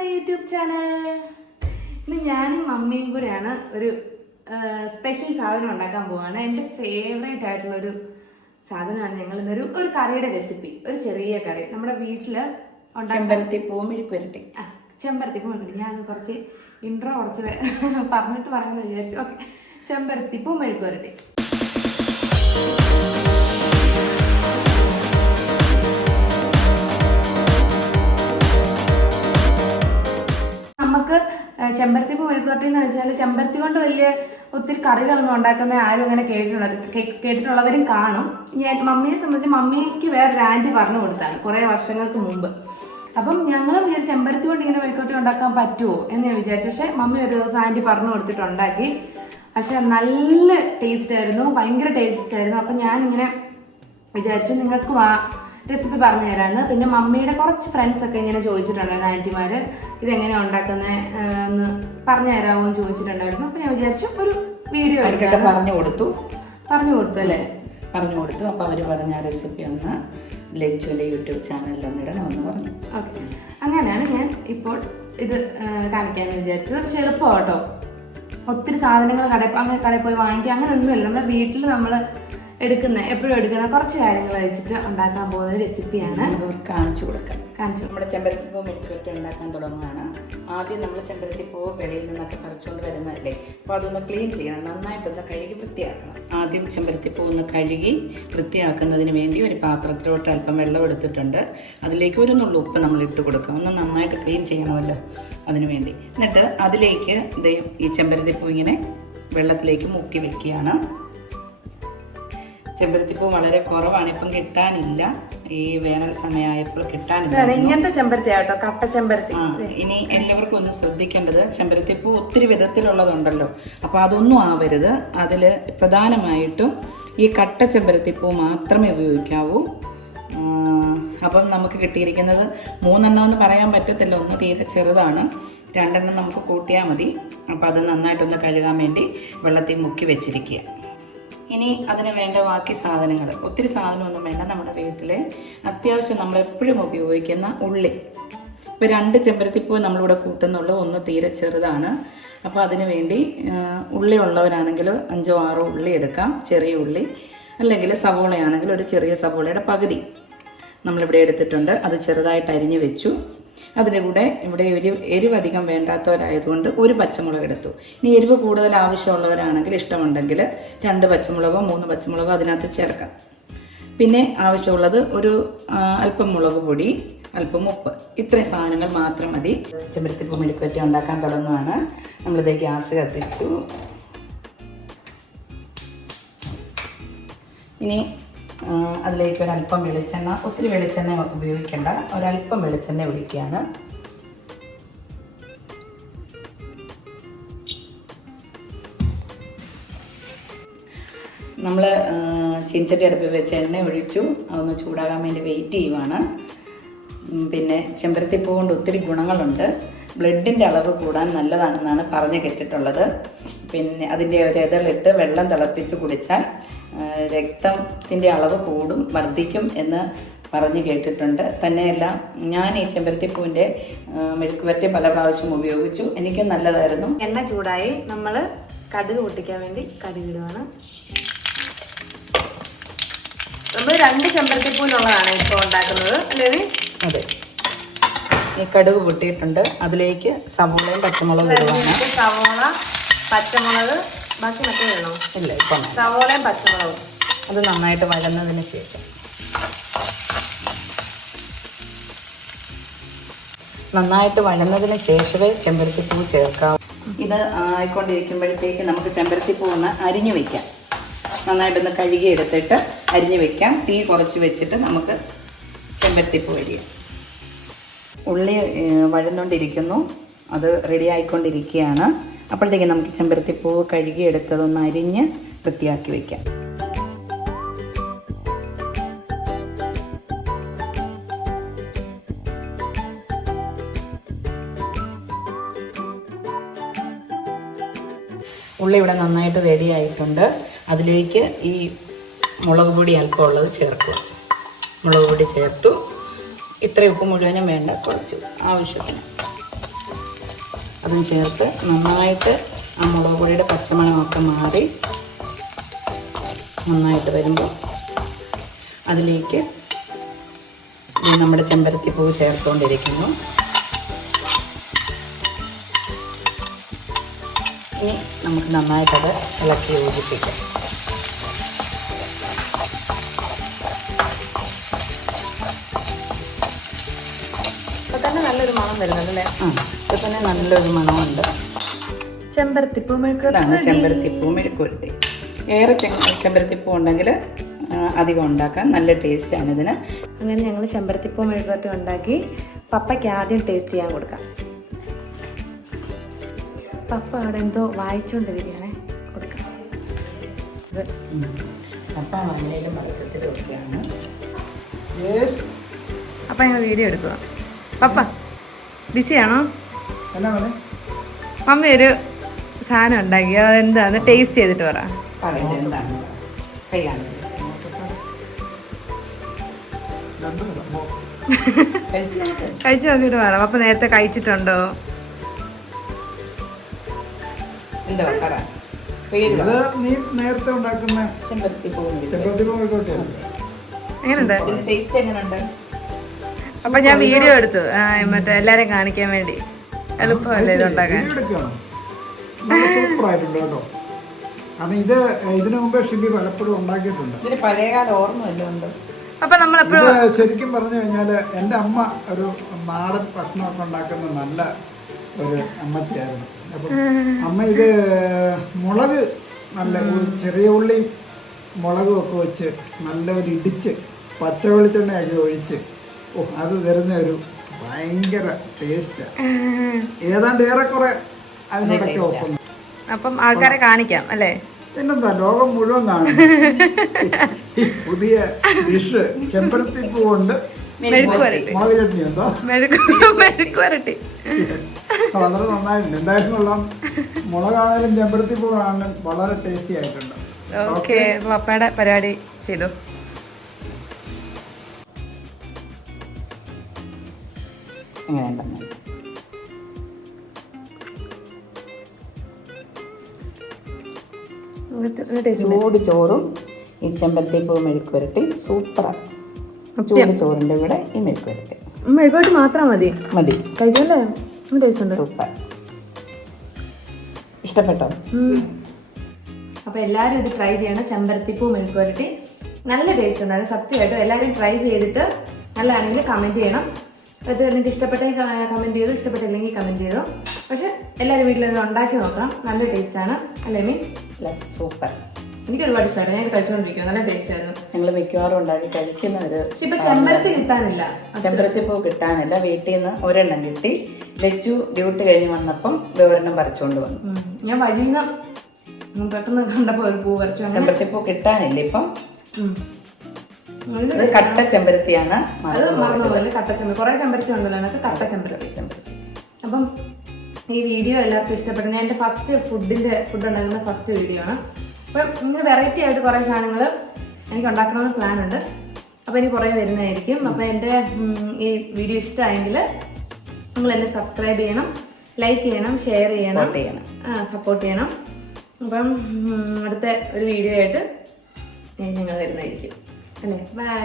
My YouTube channel. ഇന്ന് ഞാനും മമ്മിയും കൂടെയാണ് ഒരു സ്പെഷ്യൽ സാധനം ഉണ്ടാക്കാൻ പോവാണ്. എൻ്റെ ഫേവറേറ്റ് ആയിട്ടുള്ളൊരു സാധനമാണ്. ഞങ്ങൾ ഇന്നൊരു കറിയുടെ റെസിപ്പി, ഒരു ചെറിയ കറി നമ്മുടെ വീട്ടിൽ ചെമ്പരത്തിപ്പൂ മെഴുക്ക് വരട്ടി. ചെമ്പരത്തിപ്പൂ മെഴുക്ക്. ഞാൻ കുറച്ച് ഇൻട്രോ കുറച്ച് പറഞ്ഞിട്ട് പറയുമെന്ന് വിചാരിച്ചു. ഓക്കെ, ചെമ്പരത്തിപ്പൂ മെഴുക്ക് വരട്ടി. നമുക്ക് ചെമ്പരത്തിപ്പൂ മെഴുക്ക് വരട്ടി എന്ന് വെച്ചാൽ ചെമ്പരത്തി കൊണ്ട് വലിയ ഒത്തിരി കറികളൊന്നും ഉണ്ടാക്കുന്ന ആരും അങ്ങനെ കേട്ടിട്ടുള്ളവരും കാണും. ഞാൻ മമ്മിയെ സംബന്ധിച്ച് മമ്മിക്ക് വേറൊരു ആൻറ്റി പറഞ്ഞു കൊടുത്താണ് കുറേ വർഷങ്ങൾക്ക് മുമ്പ്. അപ്പം ഞങ്ങൾ വിചാരിച്ചു ചെമ്പരത്തി കൊണ്ട് ഇങ്ങനെ മെഴുക്ക് വരട്ടി ഉണ്ടാക്കാൻ പറ്റുമോ എന്ന് ഞാൻ വിചാരിച്ചു. പക്ഷേ മമ്മി ഒരു ദിവസം ആൻറ്റി പറഞ്ഞു കൊടുത്തിട്ട് ഉണ്ടാക്കി. പക്ഷെ നല്ല ടേസ്റ്റ് ആയിരുന്നു, ഭയങ്കര ടേസ്റ്റ് ആയിരുന്നു. അപ്പം ഞാനിങ്ങനെ വിചാരിച്ചു നിങ്ങൾക്ക് റെസിപ്പി പറഞ്ഞു തരാമെന്ന്. പിന്നെ മമ്മിയുടെ കുറച്ച് ഫ്രണ്ട്സൊക്കെ ഇങ്ങനെ ചോദിച്ചിട്ടുണ്ടായിരുന്നു, ആൻറ്റിമാർ ഇതെങ്ങനെയാണ് ഉണ്ടാക്കുന്നത് എന്ന് പറഞ്ഞു തരാമോ എന്ന് ചോദിച്ചിട്ടുണ്ടായിരുന്നു. അപ്പം ഞാൻ വിചാരിച്ചു ഒരു വീഡിയോ എടുക്കാം. പറഞ്ഞു കൊടുത്തു അല്ലേ? പറഞ്ഞു കൊടുത്തു. അപ്പോൾ അവർ പറഞ്ഞ റെസിപ്പി ഒന്ന് ലച്ചുവിൻ്റെ യൂട്യൂബ് ചാനലിൽ ഒന്നിടണമെന്ന് പറഞ്ഞു. ഓക്കെ, അങ്ങനെയാണ് ഞാൻ ഇപ്പോൾ ഇത് കാണിക്കാമെന്ന് വിചാരിച്ചത്. പക്ഷെ എളുപ്പമാണ് കേട്ടോ. ഒത്തിരി സാധനങ്ങൾ കടയിൽ പോയി വാങ്ങിക്കുക അങ്ങനെ ഒന്നുമില്ല. നമ്മുടെ വീട്ടിൽ നമ്മൾ എപ്പോഴും എടുക്കുന്ന കുറച്ച് കാര്യങ്ങൾ വെച്ചിട്ട് ഉണ്ടാക്കാൻ പോകുന്ന റെസിപ്പിയാണ്. കാണിച്ചു കൊടുക്കാം. നമ്മുടെ ചെമ്പരത്തിപ്പൂ മെഴുക്ക് വരട്ടി ഉണ്ടാക്കാൻ തുടങ്ങുകയാണ്. ആദ്യം നമ്മൾ ചെമ്പരത്തിപ്പൂ വെളിയിൽ നിന്നൊക്കെ പറിച്ചുകൊണ്ട് വരുന്നതല്ലേ, അപ്പോൾ അതൊന്ന് ക്ലീൻ ചെയ്യണം, നന്നായിട്ടൊന്ന് കഴുകി വൃത്തിയാക്കണം. ആദ്യം ചെമ്പരത്തിപ്പൂ ഒന്ന് കഴുകി വൃത്തിയാക്കുന്നതിന് വേണ്ടി ഒരു പാത്രത്തിലോട്ട് അല്പം വെള്ളം എടുത്തിട്ടുണ്ട്. അതിലേക്ക് ഒരു നുള്ളു ഉപ്പ് നമ്മൾ ഇട്ട് കൊടുക്കാം. ഒന്ന് നന്നായിട്ട് ക്ലീൻ ചെയ്യണമല്ലോ അതിന് വേണ്ടി. എന്നിട്ട് അതിലേക്ക് ഈ ചെമ്പരത്തിപ്പൂ ഇങ്ങനെ വെള്ളത്തിലേക്ക് മുക്കി വെക്കുകയാണ്. ചെമ്പരത്തിപ്പൂ വളരെ കുറവാണ്, ഇപ്പം കിട്ടാനില്ല. ഈ വേനൽ സമയമായപ്പോൾ കിട്ടാനില്ല. ഇങ്ങനത്തെ ചെമ്പരത്തി ആട്ടോ, കട്ട ചെമ്പരത്തി. ഇനി എല്ലാവർക്കും ഒന്ന് ശ്രദ്ധിക്കേണ്ടത്, ചെമ്പരത്തിപ്പൂ ഒത്തിരി വിധത്തിലുള്ളതുണ്ടല്ലോ, അപ്പോൾ അതൊന്നും ആവരുത്. അതിൽ പ്രധാനമായിട്ടും ഈ കട്ട ചെമ്പരത്തിപ്പൂ മാത്രമേ ഉപയോഗിക്കാവൂ. അപ്പം നമുക്ക് കിട്ടിയിരിക്കുന്നത് 3 എന്ന് പറയാൻ പറ്റത്തില്ല, ഒന്ന് തീരെ ചെറുതാണ്. 2 നമുക്ക് കൂട്ടിയാൽ മതി. അപ്പോൾ അത് നന്നായിട്ടൊന്ന് കഴുകാൻ വേണ്ടി വെള്ളത്തിൽ മുക്കി വെച്ചിരിക്കുക. ഇനി അതിന് വേണ്ട ബാക്കി സാധനങ്ങൾ, ഒത്തിരി സാധനമൊന്നും വേണ്ട. നമ്മുടെ വീട്ടിൽ അത്യാവശ്യം നമ്മളെപ്പോഴും ഉപയോഗിക്കുന്ന ഉള്ളി. ഇപ്പോൾ 2 ചെമ്പരത്തിപ്പൂ നമ്മളിവിടെ കൂട്ടുന്നുള്ളൂ, ഒന്ന് തീരെ ചെറുതാണ്. അപ്പോൾ അതിന് വേണ്ടി ഉള്ളി ഉള്ളവരാണെങ്കിൽ 5 or 6 ഉള്ളി എടുക്കാം, ചെറിയ ഉള്ളി. അല്ലെങ്കിൽ സവോളയാണെങ്കിൽ ഒരു ചെറിയ സവോളയുടെ പകുതി നമ്മളിവിടെ എടുത്തിട്ടുണ്ട്. അത് ചെറുതായിട്ട് അരിഞ്ഞ് വെച്ചു. അതിൻ്റെ കൂടെ ഇവിടെ എരിവ് അധികം വേണ്ടാത്തവരായതുകൊണ്ട് ഒരു പച്ചമുളക് എടുത്തു. ഇനി എരിവ് കൂടുതൽ ആവശ്യമുള്ളവരാണെങ്കിൽ, ഇഷ്ടമുണ്ടെങ്കിൽ 2 പച്ചമുളകോ 3 പച്ചമുളകോ അതിനകത്ത് ചേർക്കാം. പിന്നെ ആവശ്യമുള്ളത് ഒരു അല്പം മുളക് പൊടി, അല്പം ഉപ്പ്, ഇത്രയും സാധനങ്ങൾ മാത്രം മതി. ചെമ്പരത്തിപ്പൂ മെഴുക്ക് വരട്ടി ഉണ്ടാക്കാൻ തുടങ്ങുകയാണ്. നമ്മളിത് ഗ്യാസ് കത്തിച്ചു. ഇനി അതിലേക്ക് ഒരല്പം വെളിച്ചെണ്ണ, ഒത്തിരി വെളിച്ചെണ്ണ ഉപയോഗിക്കേണ്ട, ഒരല്പം വെളിച്ചെണ്ണ ഒഴിക്കുകയാണ്. നമ്മൾ ചീനച്ചട്ടി അടുപ്പിൽ വെച്ച് എണ്ണ ഒഴിച്ചു. അതൊന്ന് ചൂടാകാൻ വേണ്ടി വെയിറ്റ് ചെയ്യുവാണ്. പിന്നെ ചെമ്പരത്തിപ്പൂ കൊണ്ട് ഒത്തിരി ഗുണങ്ങളുണ്ട്. ബ്ലഡിൻ്റെ അളവ് കൂടാൻ നല്ലതാണെന്നാണ് പറഞ്ഞു കേട്ടിട്ടുള്ളത്. പിന്നെ അതിൻ്റെ ഒരു ഇതളിട്ട് വെള്ളം തിളപ്പിച്ച് കുടിച്ചാൽ രക്തത്തിൻ്റെ അളവ് കൂടും, വർദ്ധിക്കും എന്ന് പറഞ്ഞ് കേട്ടിട്ടുണ്ട്. തന്നെയല്ല, ഞാൻ ഈ ചെമ്പരത്തിപ്പൂവിൻ്റെ മെഴുക്ക് വരട്ടി പല പ്രാവശ്യം ഉപയോഗിച്ചു, എനിക്ക് നല്ലതായിരുന്നു. എണ്ണ ചൂടായി, നമ്മൾ കടുക് പൊട്ടിക്കാൻ വേണ്ടി കടുകിടുവാണ്. നമ്മൾ 2 ചെമ്പരത്തിപ്പൂവിനുള്ളതാണ് ഇപ്പോൾ ഉണ്ടാക്കുന്നത് അല്ലേ? അതെ, ഈ കടുക് പൊട്ടിയിട്ടുണ്ട്. അതിലേക്ക് സവോളയും പച്ചമുളകും ഇടുവാണ്. സവോള, പച്ചമുളക്, ബാക്കി മറ്റേ വേണോ? ഇല്ല, ഇപ്പം സവോളയും പച്ചമുളകും അത് നന്നായിട്ട് വഴന്നതിന് ശേഷം ശേഷമേ ചെമ്പരത്തിപ്പൂ ചേർക്കാം. ഇത് ആയിക്കൊണ്ടിരിക്കുമ്പോഴത്തേക്ക് നമുക്ക് ചെമ്പരത്തിപ്പൂ ഒന്ന് അരിഞ്ഞു വയ്ക്കാം. നന്നായിട്ടൊന്ന് കഴുകി എടുത്തിട്ട് അരിഞ്ഞു വയ്ക്കാം. തീ കുറച്ച് വെച്ചിട്ട് നമുക്ക് ചെമ്പരത്തിപ്പൂ അരിയാം. ഉള്ളി വഴന്നുകൊണ്ടിരിക്കുന്നു, അത് റെഡി ആയിക്കൊണ്ടിരിക്കുകയാണ്. അപ്പോഴത്തേക്ക് നമുക്ക് ചെമ്പരത്തിപ്പൂ കഴുകി എടുത്തതൊന്ന് അരിഞ്ഞ് വൃത്തിയാക്കി വയ്ക്കാം. ഉള്ളി ഇവിടെ നന്നായിട്ട് റെഡി ആയിട്ടുണ്ട്. അതിലേക്ക് ഈ മുളക് പൊടി അല്പം ഉള്ളത് ചേർക്കുക. മുളക് പൊടി ചേർത്തു. ഇത്രയും ഉപ്പ് മുഴുവനും വേണ്ട, കുറച്ച് ആവശ്യത്തിന്. അതും ചേർത്ത് നന്നായിട്ട് ആ മുളക് പൊടിയുടെ പച്ചമണമൊക്കെ മാറി നന്നായിട്ട് വരുമ്പോൾ അതിലേക്ക് നമ്മുടെ ചെമ്പരത്തിപ്പൂവ് ചേർത്തുകൊണ്ടിരിക്കുന്നു. ഇനി നമുക്ക് നന്നായിട്ടത് ഇളക്കി യോജിപ്പിക്കാം. ഇപ്പം തന്നെ നല്ലൊരു മണം വരുന്നുണ്ടല്ലേ? ഇപ്പം തന്നെ നല്ലൊരു മണമുണ്ട്. ചെമ്പരത്തിപ്പൂ ഇതാണ് ചെമ്പരത്തിപ്പൂ മെഴുക്കുവരട്ടി. ഏറെ ചെമ്പരത്തിപ്പൂ ഉണ്ടെങ്കിൽ അധികം ഉണ്ടാക്കാൻ നല്ല ടേസ്റ്റാണ് ഇതിന്. അങ്ങനെ ഞങ്ങൾ ചെമ്പരത്തിപ്പൂ മെഴുകുവരട്ടി ഉണ്ടാക്കി പപ്പയ്ക്ക് ആദ്യം ടേസ്റ്റ് ചെയ്യാൻ കൊടുക്കാം. പപ്പ അവിടെ എന്തോ വായിച്ചുകൊണ്ടിരിക്കുകയാണേ, കൊടുക്കാം. പപ്പ മഞ്ഞയിലും മടക്കത്തിലും ഒക്കെയാണ്. അപ്പം ഞങ്ങൾ വീഡിയോ എടുക്കുക. പപ്പ ബിസിയാണോ? മമ്മി ഒരു സാധനം ഉണ്ടാക്കി, അതെന്താന്ന് ടേസ്റ്റ് ചെയ്തിട്ട് പറ. എന്താണ് കഴിച്ചു നോക്കിയിട്ട് പറ. പപ്പ നേരത്തെ കഴിച്ചിട്ടുണ്ടോ? എങ്ങനെയുണ്ട്? അപ്പൊ ഞാൻ വീഡിയോ എടുത്തു മറ്റേ എല്ലാരും കാണിക്കാൻ വേണ്ടി. എളുപ്പമല്ലേ ഇത് ഉണ്ടാക്കാൻ? സൂപ്പറായിട്ടുണ്ട് കേട്ടോ. കാരണം ഇതിനു മുമ്പേ ഷിബി പലപ്പോഴും ഉണ്ടാക്കിയിട്ടുണ്ട്. ഇതിന് പഴയകാല ഓർമ്മ ഉണ്ട്. അപ്പൊ നമ്മളെപ്പോഴും ഇത് ശരിക്കും പറഞ്ഞു കഴിഞ്ഞാൽ എൻ്റെ അമ്മ ഒരു നാടൻ ഭക്ഷണമൊക്കെ ഉണ്ടാക്കുന്ന നല്ല ഒരു അമ്മച്ചിയായിരുന്നു. അപ്പം അമ്മ ഇത് മുളക് നല്ല ചെറിയ ഉള്ളിയും മുളകും ഒക്കെ വെച്ച് നല്ലൊരു ഇടിച്ച് പച്ച വെളിച്ചെണ്ണയൊക്കെ ഒഴിച്ച് അത് തരുന്ന ഒരു ഭയങ്കര ടേസ്റ്റാണ്. ഏതാണ്ട് ഏറെക്കുറെ അതിനോടൊക്കെ ഒപ്പം. അപ്പം ആൾക്കാരെ കാണിക്കാം അല്ലേ? പിന്നെന്താ, ലോകം മുഴുവൻ കാണും ഈ പുതിയ ഡിഷ് ചെമ്പരത്തിപ്പൂ കൊണ്ട് മുളക് ചട്നി. എന്തോ മെഴുക്കുവരട്ടി വളരെ നന്നായിട്ടുണ്ട്. എന്തായാലും കൊള്ളാം. മുളകാണേലും ചെമ്പരത്തിപ്പൂ ആണെങ്കിലും വളരെ ടേസ്റ്റി ആയിട്ടുണ്ട്. ഓക്കെ, പപ്പയുടെ പരിപാടി ചെയ്തു. ചൂട് ചോറും ഈ ചെമ്പരത്തിപ്പൂ മെഴുക്ക് പുരട്ടി സൂപ്പറാണ്. ചൂട് ചോറിൻ്റെ കൂടെ ഈ മെഴുക്ക് പുരട്ടി മെഴുക്കുവരട്ടി മാത്രം മതി കഴിക്കല്ലേ? ടേസ്റ്റ് ഉണ്ട്, സൂപ്പർ. ഇഷ്ടപ്പെട്ടോ? അപ്പോൾ എല്ലാവരും ഇത് ട്രൈ ചെയ്യണം. ചെമ്പരത്തിപ്പൂ മെഴുക്കുവരട്ടി നല്ല ടേസ്റ്റ് ഉണ്ടായിരുന്നു സത്യമായിട്ടും. എല്ലാവരും ട്രൈ ചെയ്തിട്ട് നല്ലതാണെങ്കിൽ കമൻറ്റ് ചെയ്യണം. അത് നിങ്ങൾക്ക് ഇഷ്ടപ്പെട്ടെങ്കിൽ കമൻറ്റ് ചെയ്തു, ഇഷ്ടപ്പെട്ടില്ലെങ്കിൽ കമൻറ്റ് ചെയ്തു. പക്ഷെ എല്ലാവരും വീട്ടിൽ ഇത് ഉണ്ടാക്കി നോക്കണം. നല്ല ടേസ്റ്റാണ് അല്ലേ മീൻ? സൂപ്പർ. എനിക്ക് ഒരുപാട് ഇഷ്ടമാണ്. ഞാൻ കഴിച്ചുകൊണ്ടിരിക്കുന്നു. നല്ല ടേസ്റ്റ് ആയിരുന്നു. ഞങ്ങൾ മിക്കവാറും ഉണ്ടാക്കി കഴിക്കുന്നവര്. ഇപ്പൊ ചെമ്പരത്തി കിട്ടാനില്ല, ചെമ്പരത്തിപ്പൂ കിട്ടാനില്ല. വീട്ടിൽ നിന്ന് ഒരെണ്ണം കിട്ടി. വെച്ചു ഡ്യൂട്ടി കഴിഞ്ഞ് വന്നപ്പം ഒരെണ്ണം പറിച്ചുകൊണ്ട് വന്നു. ഞാൻ വഴിയിൽ നിന്ന് പെട്ടെന്ന് കണ്ടപ്പോൾ ഒരു പൂ പറിച്ചു. ചെമ്പരത്തിപ്പൂ കിട്ടാനില്ല ഇപ്പം. കട്ട ചെമ്പരത്തിയാണ്. അത് മറന്നുപോലെ കട്ട ചെമ്പരത്തി. കുറെ ചെമ്പരത്തി ഉണ്ടല്ലോ അതിനകത്ത്. കട്ട ചെമ്പരത്തി. അപ്പം ഈ വീഡിയോ എല്ലാവർക്കും ഇഷ്ടപ്പെട്ടു. ഞാൻ എൻ്റെ ഫുഡ് ഉണ്ടാക്കുന്ന ഫസ്റ്റ് വീഡിയോ ആണ്. അപ്പം ഇങ്ങനെ വെറൈറ്റി ആയിട്ട് കുറേ സാധനങ്ങൾ എനിക്ക് ഉണ്ടാക്കണമെന്ന് പ്ലാൻ ഉണ്ട്. അപ്പോൾ ഇനി കുറേ വരുന്നതായിരിക്കും. അപ്പോൾ എൻ്റെ ഈ വീഡിയോ ഇഷ്ടമായെങ്കിൽ നിങ്ങൾ എന്നെ സബ്സ്ക്രൈബ് ചെയ്യണം, ലൈക്ക് ചെയ്യണം, ഷെയർ ചെയ്യണം, സപ്പോർട്ട് ചെയ്യണം. അപ്പം അടുത്ത ഒരു വീഡിയോ ആയിട്ട് ഞങ്ങൾ വരുന്നതായിരിക്കും അല്ലേ? ബൈ.